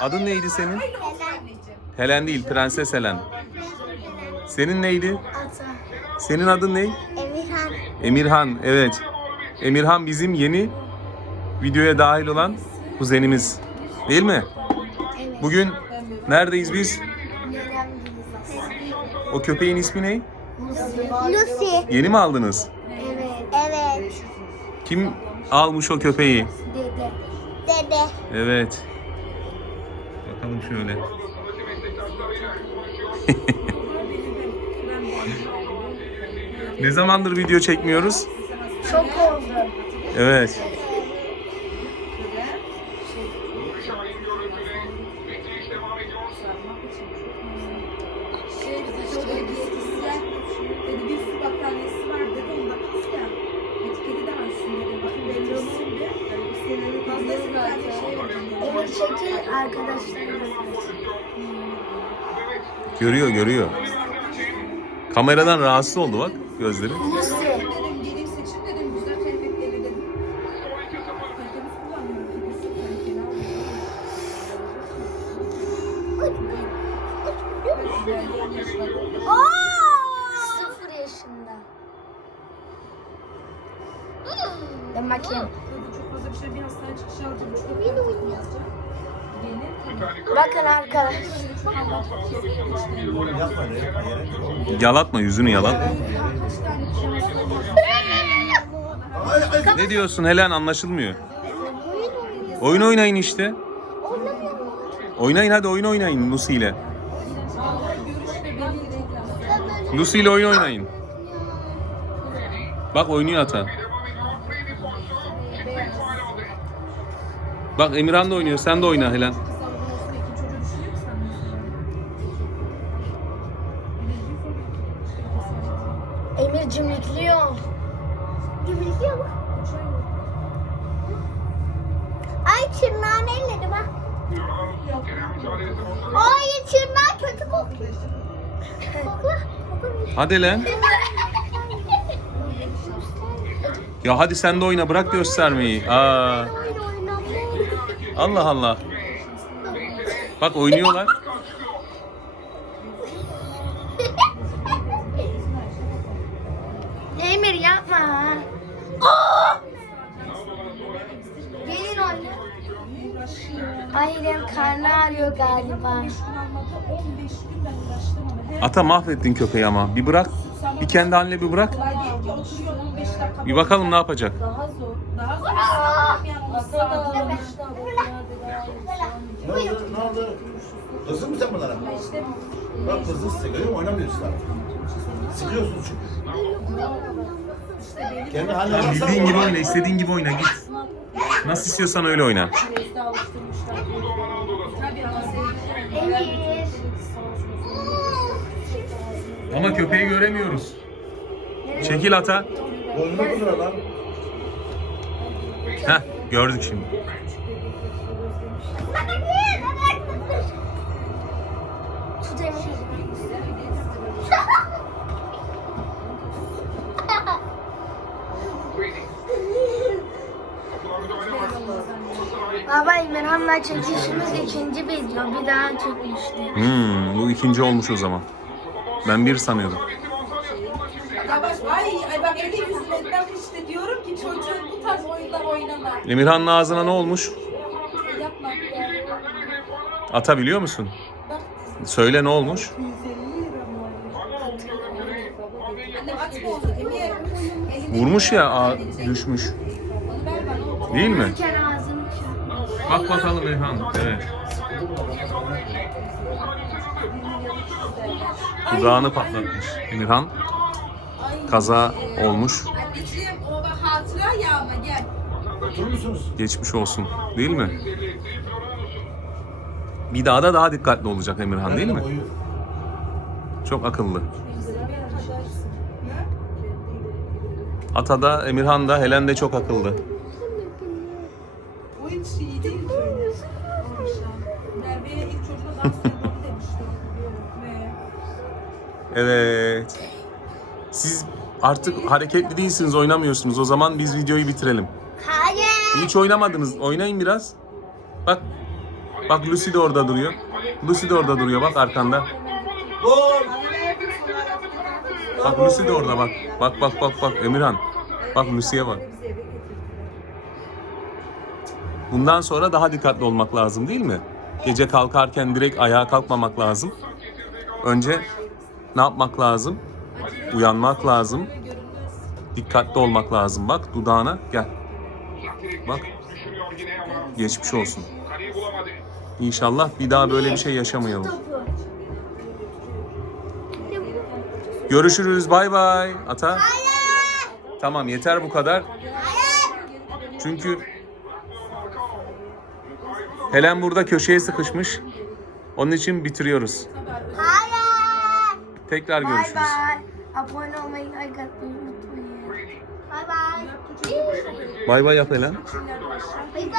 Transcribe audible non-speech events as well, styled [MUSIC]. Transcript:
Adın neydi senin? Helen değil, Prenses Helen. Senin neydi? Ata. Senin adın ne? Emirhan. Emirhan, evet. Emirhan bizim yeni videoya dahil olan kuzenimiz. Değil mi? Evet. Bugün neredeyiz biz? O köpeğin ismi ne? Lucy. Yeni mi aldınız? Evet. Evet. Kim almış o köpeği? Dede. Dede. Evet. Bakalım şöyle. [LAUGHS] ne zamandır video çekmiyoruz? Çok oldu. Evet. Şekil arkadaşlarım. Görüyor, görüyor. Kameradan rahatsız oldu bak gözleri. Yaşlarda. Sıfır yaşında. Ben bakayım. Bir şey bir hastane çıkışı alacağım. Çok Oyun. Tamam. Bakın arkadaşlar. Yalatma, yüzünü yalat. Kaç tane pijaması var? Ne diyorsun Helen anlaşılmıyor. Oyun oynayın işte. Oynayın hadi oyun oynayın Lucy ile. Lucy ile oyun oynayın. Bak oynuyor ata. Bak Emirhan da oynuyor. Sen de oyna Helen. Emir cimrikliyor. Cimrikliyor mu? Ay çırnağını elledim ha. Ay çırnağı kötü kokuyor. Kokla. Hadi lan. [LAUGHS] Ya hadi sen de oyna bırak göstermeyi. Aa, Allah Allah. Bak oynuyorlar. [LAUGHS] Emir yapma. Gelin oyna. Ailem karnı ağrıyor galiba. 15 gün almadı. 15 gün ben uğraştım ama. Her Ata mahvettin köpeği ama. Bir bırak. Bir kendi haline bir bırak. kolay değil ki oturuyor 15 dakika. Bir bakalım ne yapacak. Daha zor. Daha zor o sırada Ne oldu? Ne oldu? Sen bunlara? işte Bak görüyor musun? Oynamıyorsun artık. Sıkıyorsun çünkü. Kendi haline baksana. Bildiğin gibi oyna, istediğin gibi oyna git. Nasıl istiyorsan öyle oyna. Ama köpeği göremiyoruz. Çekil ata. Boynunu kızıyor lan. Heh, gördük şimdi. Baba İmran'la çekişimiz ikinci video. Bir daha çekmişti. Hmm, bu ikinci olmuş o zaman. Ben bir sanıyordum. Yavaş. Ay, ay bak eli yüzünden işte diyorum ki çocuğun bu tarz oyunlar oynama. Emirhan'ın ağzına ne olmuş? Yapma. Ata biliyor musun? Bak. Söyle ne olmuş? 150 lira mı olmuş? Annem açma onu. Emir. Elini Vurmuş ya, aa, düşmüş. Değil mi? Bak bakalım Emirhan. Evet. Dudağını patlatmış Emirhan. Kaza olmuş. Geçmiş olsun. Değil mi? Bir daha da daha dikkatli olacak Emirhan değil mi? Çok akıllı. Ata da Emirhan da Helen de çok akıllı. Oyun şeyi değil mi? Merve'ye ilk dans. Ve Evet. Siz artık hareketli değilsiniz, oynamıyorsunuz. O zaman biz videoyu bitirelim. Hayır. Hiç oynamadınız. Oynayın biraz. Bak. Bak Lucy de orada duruyor. Lucy de orada duruyor bak arkanda. Bak Lucy de orada bak. Bak bak bak bak Emirhan. Bak Lucy'ye bak. Bundan sonra daha dikkatli olmak lazım değil mi? Gece kalkarken direkt ayağa kalkmamak lazım. Önce ne yapmak lazım? Uyanmak lazım. Dikkatli olmak lazım. Bak dudağına gel. Bak. Geçmiş olsun. İnşallah bir daha böyle bir şey yaşamayalım. Görüşürüz. Bay bay. Ata. Tamam yeter bu kadar. Çünkü Helen burada köşeye sıkışmış. Onun için bitiriyoruz. Hayır. Tekrar Bye görüşürüz. bye. Abone olmayı, like atmayı unutmayın. Bye bye. Bay bay yap Helen. Bye bye.